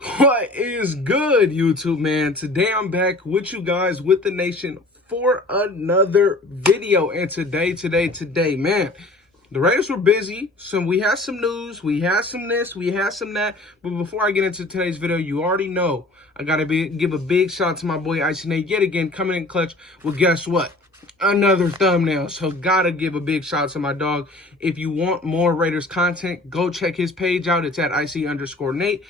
What is good, YouTube, man? Today I'm back with you guys, with the nation, for another video. And today, man, the Raiders were busy. So we had some news, we had some this, we had some that. But before I get into today's video, you already know I gotta give a big shout out to my boy Willie Snead yet again, coming in clutch. Well, guess what? Another thumbnail. So gotta give a big shout out to my dog. If you want more Raiders content, go check his page out. It's at IC_Nate.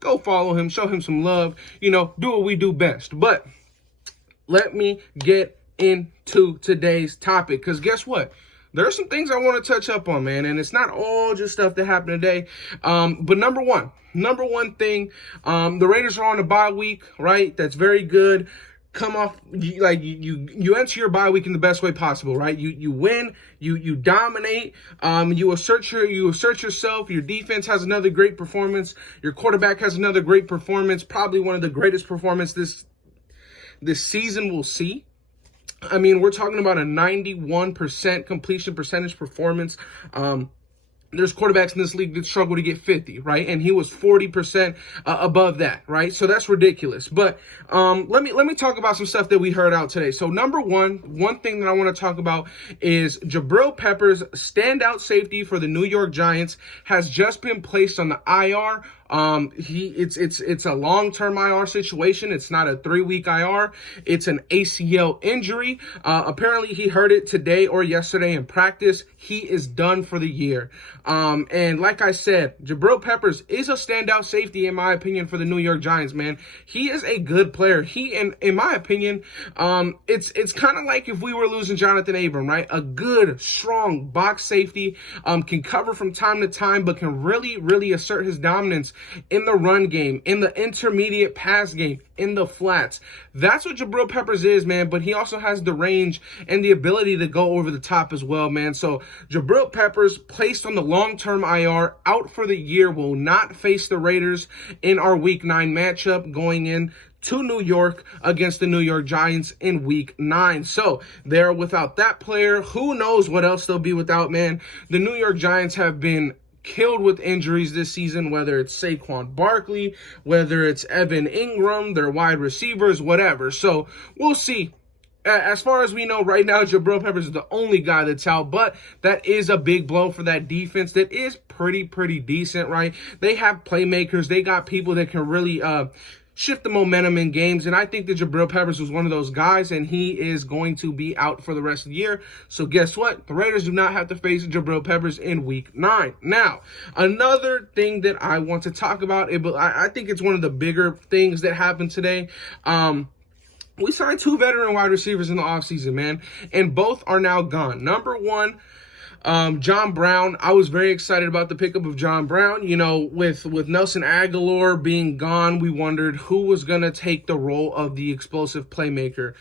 Go follow him, show him some love, you know, do what we do best. But let me get into today's topic, because guess what? There are some things I want to touch up on, man, and it's not all just stuff that happened today. But number one thing, the Raiders are on a bye week, right? That's very good. Come off, you enter your bye week in the best way possible, right? You win, you dominate, you assert yourself. Your defense has another great performance. Your quarterback has another great performance, probably one of the greatest performances this season we'll see. I mean, we're talking about a 91% completion percentage performance. There's quarterbacks in this league that struggle to get 50, right? And he was 40% above that, right? So that's ridiculous. But let me talk about some stuff that we heard out today. So number one thing that I want to talk about is Jabril Peppers, standout safety for the New York Giants, has just been placed on the IR. It's a long-term IR situation. It's not a 3-week IR. It's an ACL injury. Apparently he heard it today or yesterday in practice. He is done for the year. And like I said, Jabril Peppers is a standout safety, in my opinion, for the New York Giants, man. He is a good player. In my opinion, it's kind of like if we were losing Jonathan Abram, right? A good, strong box safety, can cover from time to time, but can really assert his dominance in the run game, in the intermediate pass game, in the flats. That's what Jabril Peppers is, man, but he also has the range and the ability to go over the top as well, man. So Jabril Peppers, placed on the long-term IR, out for the year, will not face the Raiders in our Week 9 matchup going in to New York against the New York Giants in Week 9. So they're without that player. Who knows what else they'll be without, man. The New York Giants have been killed with injuries this season, whether it's Saquon Barkley, whether it's Melvin Ingram, their wide receivers, whatever. So we'll see. As far as we know right now, Jabril Peppers is the only guy that's out, but that is a big blow for that defense that is pretty decent, right? They have playmakers. They got people that can really shift the momentum in games, and I think that Jabril Peppers was one of those guys, and he is going to be out for the rest of the year. So guess what? The Raiders do not have to face Jabril Peppers in Week 9. Now, another thing that I want to talk about, I think it's one of the bigger things that happened today. We signed 2 veteran wide receivers in the offseason, man, and both are now gone. Number one, John Brown. I was very excited about the pickup of John Brown. You know, with Nelson Agholor being gone, we wondered who was going to take the role of the explosive playmaker.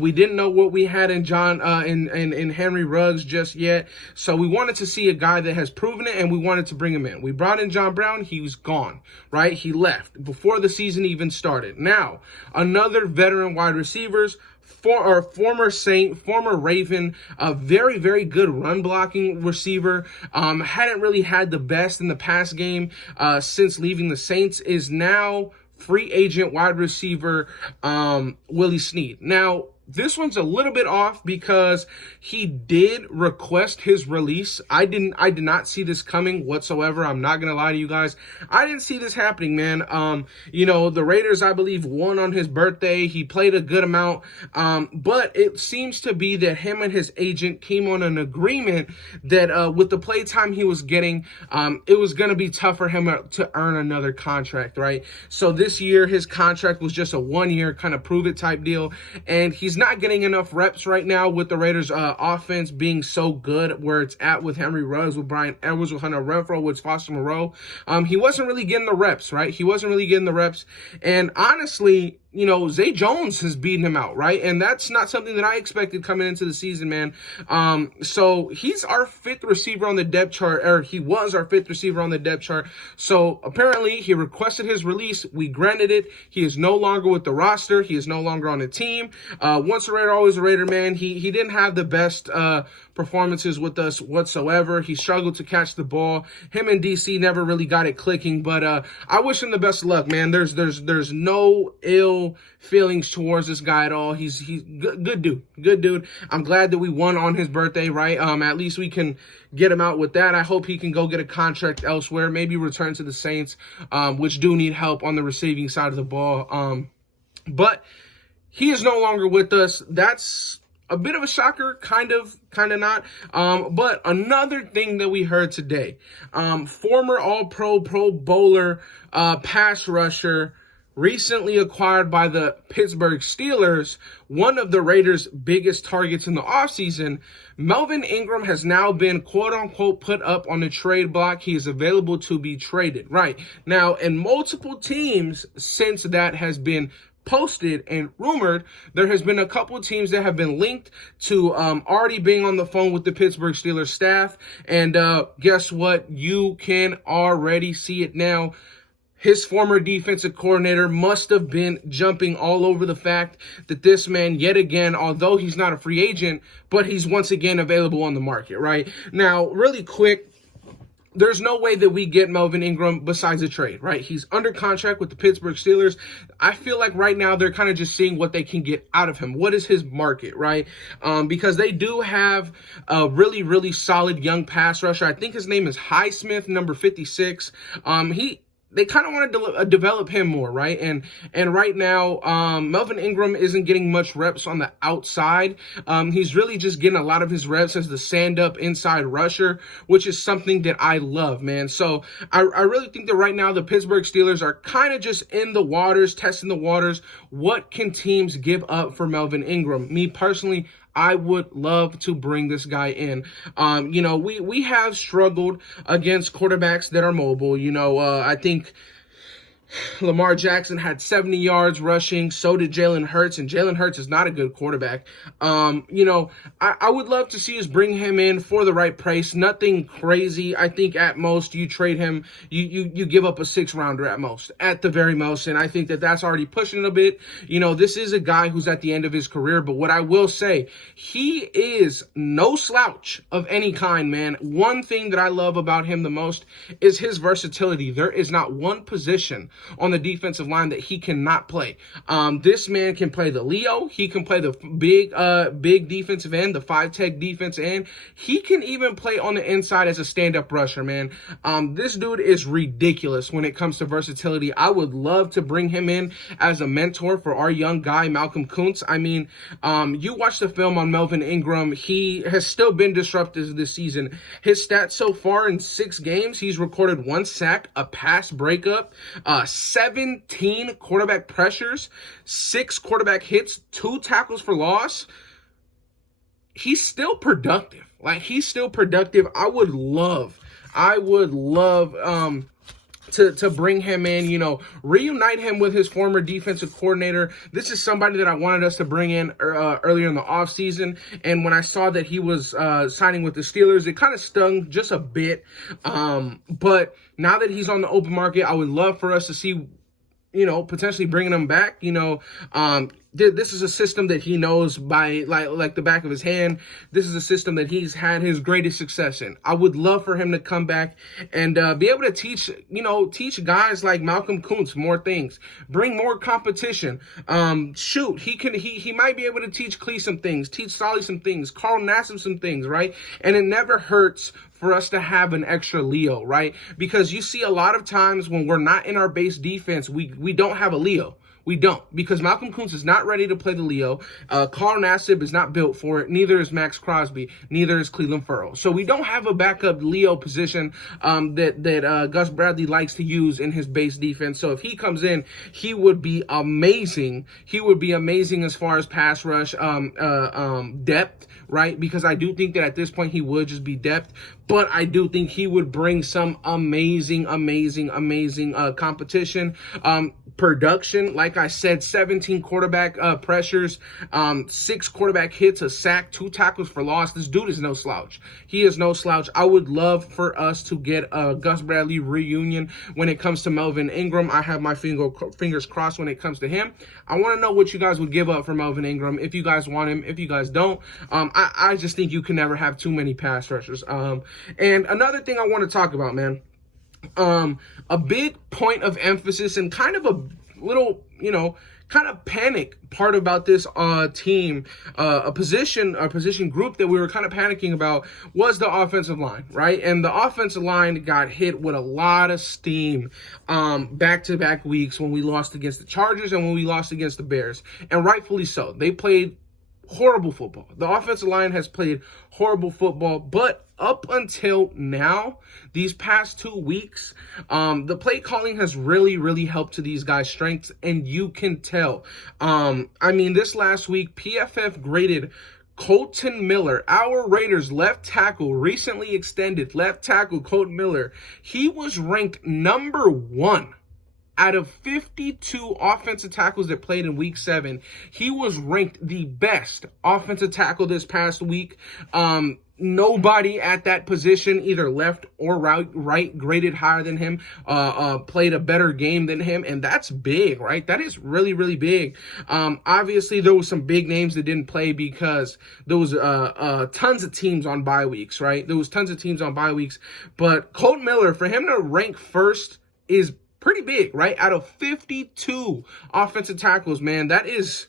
We didn't know what we had in in Henry Ruggs just yet, so we wanted to see a guy that has proven it, and we wanted to bring him in. We brought in John Brown. He was gone, right? He left before the season even started. Now, another veteran wide receivers, former Saint, former Raven, a very good run blocking receiver, hadn't really had the best in the pass game since leaving the Saints, is now free agent wide receiver Willie Snead. Now, this one's a little bit off because he did request his release. I did not see this coming whatsoever. I'm not gonna lie to you guys. I didn't see this happening, man. You know, the Raiders, I believe, won on his birthday. He played a good amount. But it seems to be that him and his agent came on an agreement that with the play time he was getting, it was gonna be tough for him to earn another contract, right? So this year, his contract was just a 1-year kind of prove it type deal, and he's not getting enough reps right now with the Raiders offense being so good where it's at with Henry Ruggs, with Brian Edwards, with Hunter Renfrow, with Foster Moreau. He wasn't really getting the reps, right? He wasn't really getting the reps. And honestly, Zay Jones has beaten him out, right? And that's not something that I expected coming into the season, man. So he's our fifth receiver on the depth chart, or he was our fifth receiver on the depth chart. So apparently he requested his release. We granted it. He is no longer with the roster. He is no longer on the team. Once a Raider, always a Raider, man. He didn't have the best performances with us whatsoever. He struggled to catch the ball. Him and DC never really got it clicking, but I wish him the best of luck, man. There's no ill feelings towards this guy at all. He's good dude. I'm glad that we won on his birthday, right? At least we can get him out with that. I hope he can go get a contract elsewhere, maybe return to the Saints, which do need help on the receiving side of the ball. But he is no longer with us. That's a bit of a shocker, kind of not. But another thing that we heard today, former All-Pro, Pro Bowler, pass rusher, recently acquired by the Pittsburgh Steelers, one of the Raiders' biggest targets in the offseason, Melvin Ingram has now been quote-unquote put up on the trade block. He is available to be traded. Right now, and multiple teams since that has been posted and rumored, there has been a couple of teams that have been linked to already being on the phone with the Pittsburgh Steelers staff. And guess what? You can already see it now. His former defensive coordinator must have been jumping all over the fact that this man, yet again, although he's not a free agent, but he's once again available on the market, right? Now, really quick, there's no way that we get Melvin Ingram besides a trade, right? He's under contract with the Pittsburgh Steelers. I feel like right now they're kind of just seeing what they can get out of him. What is his market, right? Because they do have a really, really solid young pass rusher. I think his name is Highsmith, number 56. They kind of want to develop him more, right? And right now, Melvin Ingram isn't getting much reps on the outside. He's really just getting a lot of his reps as the stand-up inside rusher, which is something that I love, man. So I really think that right now the Pittsburgh Steelers are kind of just in the waters, testing the waters. What can teams give up for Melvin Ingram? Me personally, I would love to bring this guy in. We have struggled against quarterbacks that are mobile. I think Lamar Jackson had 70 yards rushing. So did Jalen Hurts, and Jalen Hurts is not a good quarterback. I would love to see us bring him in for the right price. Nothing crazy. I think at most you trade him, you give up a 6-rounder at the very most, and I think that that's already pushing it a bit. This is a guy who's at the end of his career, but what I will say, he is no slouch of any kind, man. One thing that I love about him the most is his versatility. There is not one position on the defensive line that he cannot play. This man can play the Leo. He can play the big defensive end, the 5-tech defense end. He can even play on the inside as a stand-up rusher, man. This dude is ridiculous when it comes to versatility. I would love to bring him in as a mentor for our young guy, Malcolm Kuntz. I mean, you watch the film on Melvin Ingram. He has still been disruptive this season. His stats so far in 6 games, he's recorded 1 sack, a pass breakup, 17 quarterback pressures, 6 quarterback hits, 2 tackles for loss. He's still productive. He's still productive. I would love to bring him in, reunite him with his former defensive coordinator. This is somebody that I wanted us to bring in earlier in the offseason. And when I saw that he was signing with the Steelers, it kind of stung just a bit. But now that he's on the open market, I would love for us to see, potentially bringing him back. This is a system that he knows by like the back of his hand. This is a system that he's had his greatest success in. I would love for him to come back and be able to teach guys like Malcolm Kuntz more things, bring more competition. He might be able to teach Clee some things, teach Solly some things, Carl Nassib some things, right? And it never hurts for us to have an extra Leo, right? Because you see a lot of times when we're not in our base defense, we don't have a Leo. We don't, because Malcolm Kuntz is not ready to play the Leo. Carl Nassib is not built for it. Neither is Max Crosby. Neither is Cleveland Ferrell. So we don't have a backup Leo position that Gus Bradley likes to use in his base defense. So if he comes in, he would be amazing. He would be amazing as far as pass rush depth, right? Because I do think that at this point he would just be depth. But I do think he would bring some amazing competition. production. Like I said, 17 quarterback pressures, 6 quarterback hits, a sack, 2 tackles for loss. This dude is no slouch. He is no slouch. I would love for us to get a Gus Bradley reunion when it comes to Melvin Ingram. I have my fingers crossed when it comes to him. I want to know what you guys would give up for Melvin Ingram, if you guys want him, if you guys don't. I just think you can never have too many pass rushers. And another thing I want to talk about, man, a big point of emphasis and kind of a little, kind of panic part about this team, a position group that we were kind of panicking about was the offensive line, right? And the offensive line got hit with a lot of steam back-to-back weeks when we lost against the Chargers and when we lost against the Bears, and rightfully so. They played horrible football. The offensive line has played horrible football, but up until now, these past 2 weeks, the play calling has really helped to these guys' strengths, and you can tell. I mean, this last week, PFF graded Colton Miller, our Raiders left tackle, recently extended left tackle Colton Miller. He was ranked number 1. Out of 52 offensive tackles that played in week 7, he was ranked the best offensive tackle this past week. Nobody at that position, either left or right, graded higher than him, played a better game than him, and that's big, right? That is really big. Obviously, there was some big names that didn't play because there was tons of teams on bye weeks, right? There was tons of teams on bye weeks, but Colton Miller, for him to rank first is pretty big, right? Out of 52 offensive tackles, man, that is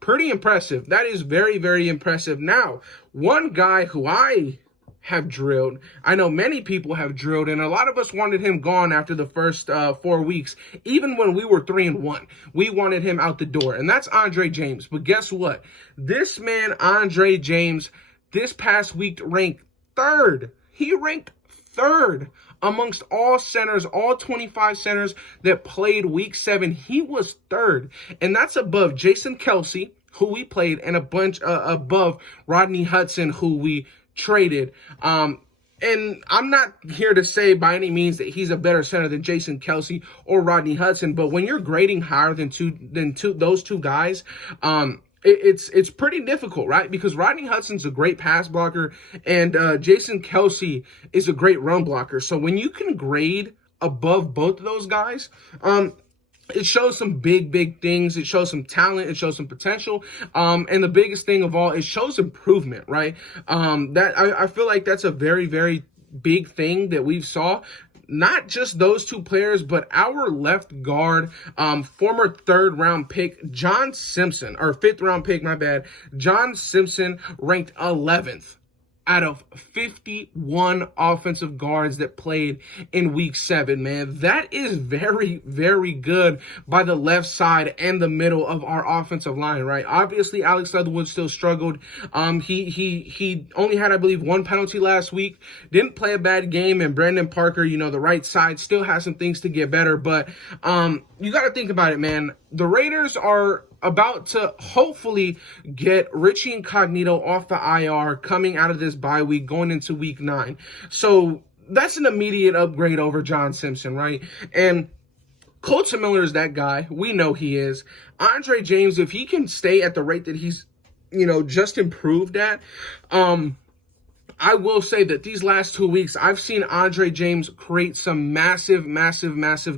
pretty impressive. That is very impressive. Now, one guy who I have drilled, I know many people have drilled, and a lot of us wanted him gone after the first 4 weeks. Even when we were 3-1, we wanted him out the door, and that's Andre James. But guess what? This man, Andre James, this past week ranked 3rd. He ranked 3rd amongst all centers, all 25 centers that played week 7. He was 3rd, and that's above Jason Kelce, who we played, and a bunch above Rodney Hudson, who we traded. And I'm not here to say by any means that he's a better center than Jason Kelce or Rodney Hudson, but when you're grading higher than those two guys, it's pretty difficult, right? Because Rodney Hudson's a great pass blocker, and Jason Kelce is a great run blocker. So when you can grade above both of those guys, it shows some big things. It shows some talent. It shows some potential. And the biggest thing of all, it shows improvement, right? That I feel like that's a very big thing that we've saw. Not just those two players, but our left guard, former 3rd round pick, John Simpson, or 5th round pick, my bad. John Simpson ranked 11th out of 51 offensive guards that played in week 7, man. That is very good by the left side and the middle of our offensive line, right? Obviously, Alex Leatherwood still struggled. He only had, I believe, 1 penalty last week. Didn't play a bad game, and Brandon Parker, the right side, still has some things to get better. But you got to think about it, man. The Raiders are about to hopefully get Richie Incognito off the IR coming out of this bye week, going into week 9. So that's an immediate upgrade over John Simpson, right? And Colton Miller is that guy. We know he is. Andre James, if he can stay at the rate that he's, just improved at, I will say that these last 2 weeks, I've seen Andre James create some massive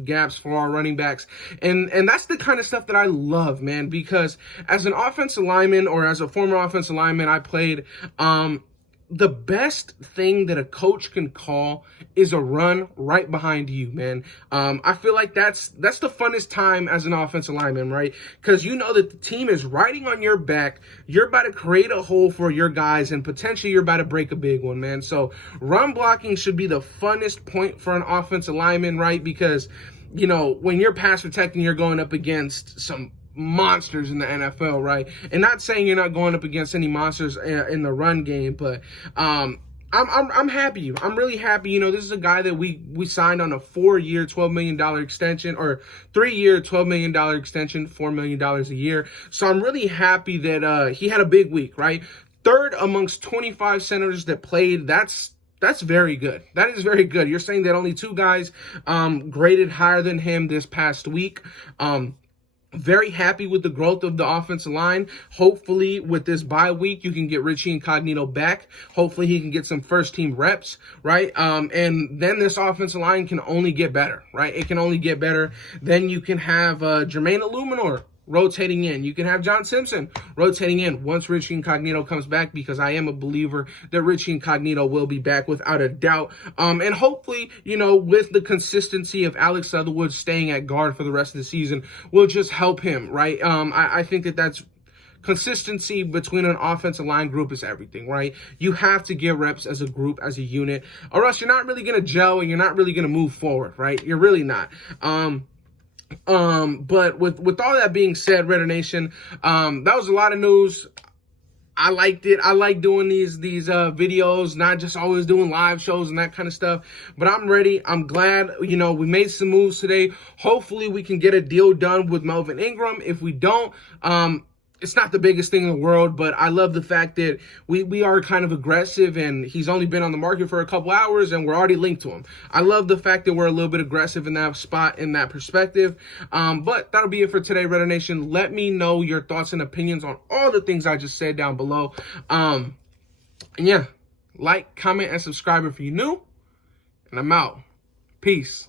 gaps for our running backs. And that's the kind of stuff that I love, man, because as an offensive lineman, or as a former offensive lineman, I played, the best thing that a coach can call is a run right behind you, man. I feel like that's the funnest time as an offensive lineman, right? Because you know that the team is riding on your back. You're about to create a hole for your guys, and potentially you're about to break a big one, man. So run blocking should be the funnest point for an offensive lineman, right? Because, when you're pass protecting, you're going up against some monsters in the NFL, right? And not saying you're not going up against any monsters in the run game, but I'm happy. I'm really happy. This is a guy that we signed on a 4-year, $12 million extension, or 3-year, $12 million extension, $4 million a year. So I'm really happy that he had a big week, right? 3rd amongst 25 centers that played. That's That's very good. That is very good. You're saying that only 2 guys graded higher than him this past week. Very happy with the growth of the offensive line. Hopefully, with this bye week, you can get Richie Incognito back. Hopefully, he can get some first-team reps, right? And then this offensive line can only get better, right? It can only get better. Then you can have Jermaine Illuminor rotating in. You can have John Simpson rotating in once Richie Incognito comes back, because I am a believer that Richie Incognito will be back without a doubt. And hopefully, you know, with the consistency of Alex Leatherwood staying at guard for the rest of the season will just help him, right? I think that's consistency between an offensive line group is everything, right? You have to get reps as a group, as a unit, or else you're not really going to gel and you're not really going to move forward, right? You're really not. But with all that being said, Raider Nation, that was a lot of news. I liked it. I like doing these videos, not just always doing live shows and that kind of stuff. But I'm ready. I'm glad, you know, we made some moves today. Hopefully we can get a deal done with Melvin Ingram. If we don't, it's not the biggest thing in the world, but I love the fact that we are kind of aggressive, and he's only been on the market for a couple hours and we're already linked to him. I love the fact that we're a little bit aggressive in that spot, in that perspective. But that'll be it for today, Raider Nation. Let me know your thoughts and opinions on all the things I just said down below. And yeah, like, comment, and subscribe if you're new. And I'm out. Peace.